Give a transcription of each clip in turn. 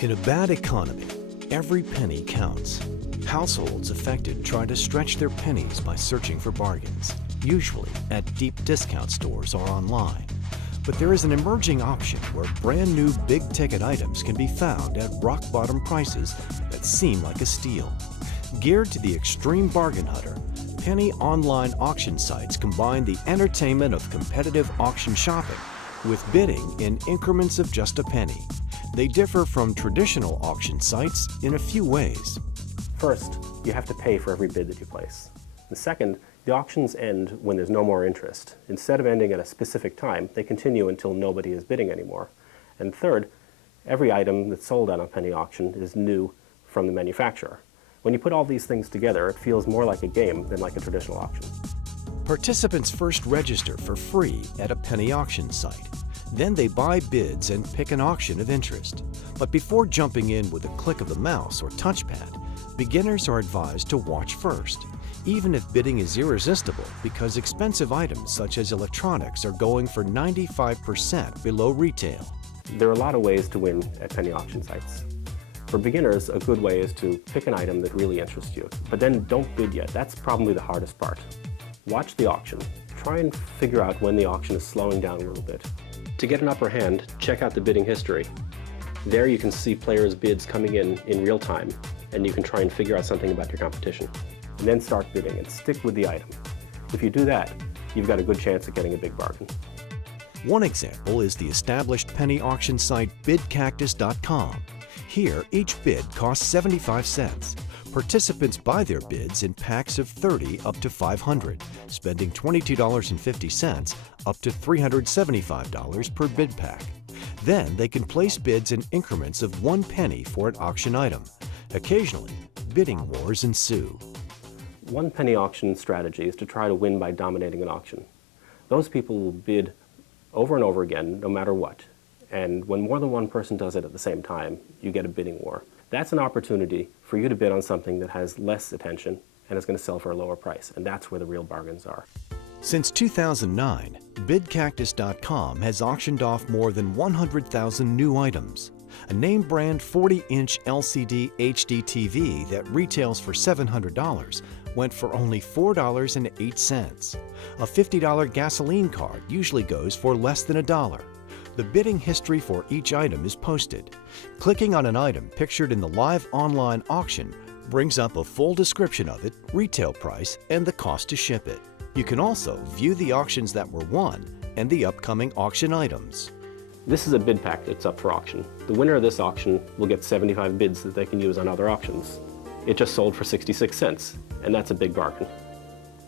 In a bad economy, every penny counts. Households affected try to stretch their pennies by searching for bargains, usually at deep discount stores or online. But there is an emerging option where brand new big-ticket items can be found at rock-bottom prices that seem like a steal. Geared to the extreme bargain hunter, penny online auction sites combine the entertainment of competitive auction shopping with bidding in increments of just a penny. They differ from traditional auction sites in a few ways. First, you have to pay for every bid that you place. And second, the auctions end when there's no more interest. Instead of ending at a specific time, they continue until nobody is bidding anymore. And third, every item that's sold on a penny auction is new from the manufacturer. When you put all these things together, it feels more like a game than like a traditional auction. Participants first register for free at a penny auction site. Then they buy bids and pick an auction of interest. But before jumping in with a click of the mouse or touchpad, beginners are advised to watch first, even if bidding is irresistible because expensive items such as electronics are going for 95% below retail. There are a lot of ways to win at penny auction sites. For beginners, a good way is to pick an item that really interests you, but then don't bid yet. That's probably the hardest part. Watch the auction. Try and figure out when the auction is slowing down a little bit. To get an upper hand, check out the bidding history. There you can see players' bids coming in real time, and you can try and figure out something about your competition. And then start bidding and stick with the item. If you do that, you've got a good chance at getting a big bargain. One example is the established penny auction site BidCactus.com. Here, each bid costs 75 cents. Participants buy their bids in packs of 30 up to 500, spending $22.50 up to $375 per bid pack. Then they can place bids in increments of 1 penny for an auction item. Occasionally, bidding wars ensue. One penny auction strategy is to try to win by dominating an auction. Those people will bid over and over again, no matter what. And when more than one person does it at the same time, you get a bidding war. That's an opportunity for you to bid on something that has less attention and is going to sell for a lower price, and that's where the real bargains are. Since 2009, BidCactus.com has auctioned off more than 100,000 new items. A name brand 40-inch LCD HD TV that retails for $700 went for only $4.08. A $50 gasoline card usually goes for less than $1. The bidding history for each item is posted. Clicking on an item pictured in the live online auction brings up a full description of it, retail price, and the cost to ship it. You can also view the auctions that were won and the upcoming auction items. This is a bid pack that's up for auction. The winner of this auction will get 75 bids that they can use on other auctions. It just sold for 66 cents, and that's a big bargain.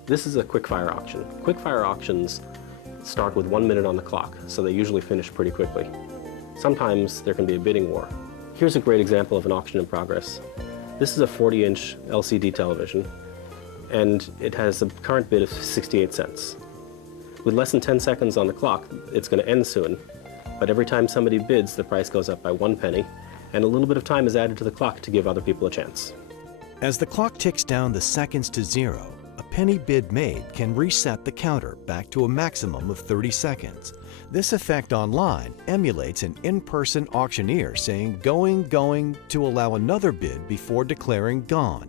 This is a quick-fire auction. Quick-fire auctions start with 1 minute on the clock, so they usually finish pretty quickly. Sometimes there can be a bidding war. Here's a great example of an auction in progress. This is a 40-inch LCD television, and it has a current bid of 68 cents. With less than 10 seconds on the clock, it's going to end soon, but every time somebody bids, the price goes up by 1 penny, and a little bit of time is added to the clock to give other people a chance. As the clock ticks down the seconds to zero, a penny bid made can reset the counter back to a maximum of 30 seconds. This effect online emulates an in-person auctioneer saying going, going to allow another bid before declaring gone.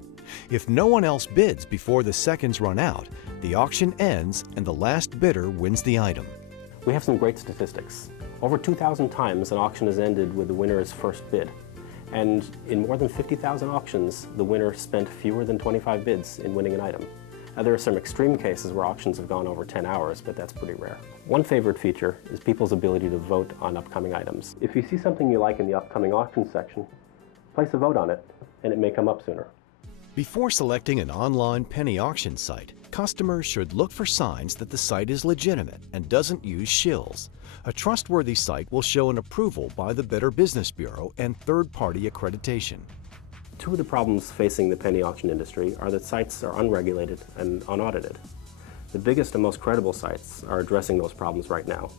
If no one else bids before the seconds run out, the auction ends and the last bidder wins the item. We have some great statistics. Over 2,000 times an auction has ended with the winner's first bid. And in more than 50,000 auctions, the winner spent fewer than 25 bids in winning an item. Now, there are some extreme cases where auctions have gone over 10 hours, but that's pretty rare. One favorite feature is people's ability to vote on upcoming items. If you see something you like in the upcoming auction section, place a vote on it, and it may come up sooner. Before selecting an online penny auction site, customers should look for signs that the site is legitimate and doesn't use shills. A trustworthy site will show an approval by the Better Business Bureau and third-party accreditation. Two of the problems facing the penny auction industry are that sites are unregulated and unaudited. The biggest and most credible sites are addressing those problems right now.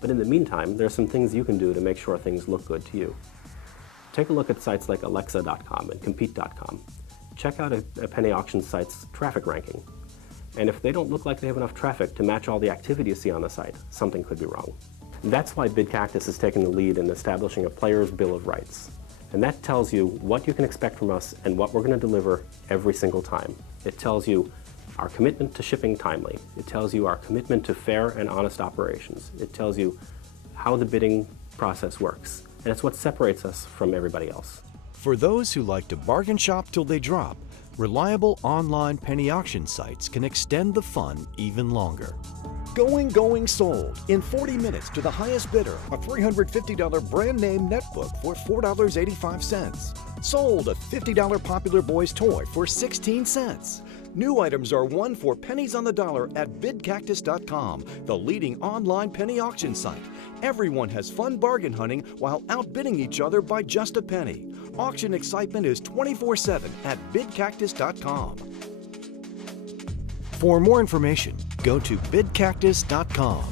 But in the meantime, there are some things you can do to make sure things look good to you. Take a look at sites like Alexa.com and Compete.com. Check out a penny auction site's traffic ranking. And if they don't look like they have enough traffic to match all the activity you see on the site, something could be wrong. That's why BidCactus has taken the lead in establishing a player's bill of rights. And that tells you what you can expect from us and what we're going to deliver every single time. It tells you our commitment to shipping timely. It tells you our commitment to fair and honest operations. It tells you how the bidding process works. And it's what separates us from everybody else. For those who like to bargain shop till they drop, reliable online penny auction sites can extend the fun even longer. Going, sold. In 40 minutes to the highest bidder, a $350 brand name netbook for $4.85. Sold a $50 Popular Boys toy for 16 cents. New items are won for pennies on the dollar at BidCactus.com, the leading online penny auction site. Everyone has fun bargain hunting while outbidding each other by just a penny. Auction excitement is 24/7 at BidCactus.com. For more information, go to BidCactus.com.